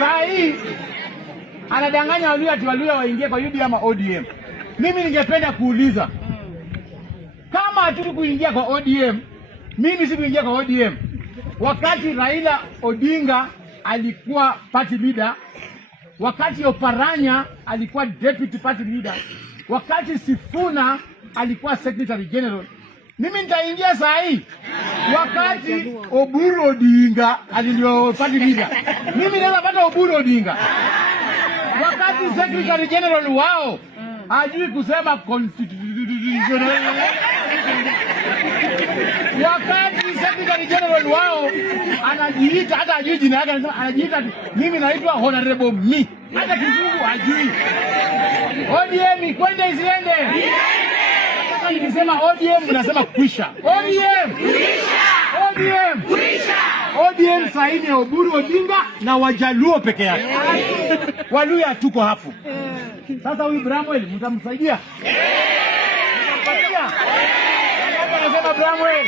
Saa hii anadanganya Waluya ati Waluya waingie kwa UDA ama ODM. Mimi ningependa kuuliza, kama hatuku kuingia kwa ODM, mimi si kuingia kwa ODM. Wakati Raila Odinga alikuwa party leader, wakati Oparanya alikuwa deputy party leader, wakati Sifuna alikuwa secretary general, mimi nitaingia saa hii. Wakati Oburu Odinga alikuwa party leader, mimi naweza pata Oburu Odinga. Wakati secretary general wao hajui kusema constitutional, wakati secretary general wao anajiita, hata hajui jina yake, anajiita mimi naitwa honorable me, hata kizungu hajui. ODM kwende isiende? Kama nikisema ODM unasema kwisha. ODM kwisha. ODM kwisha. ODM saini ya Oburu Odinga na Wajaluo peke yake. Waluya tuko hapo. Sasa huyu Bramwell mtamsaidia? Mtamsaidia? Anasema Bramwell.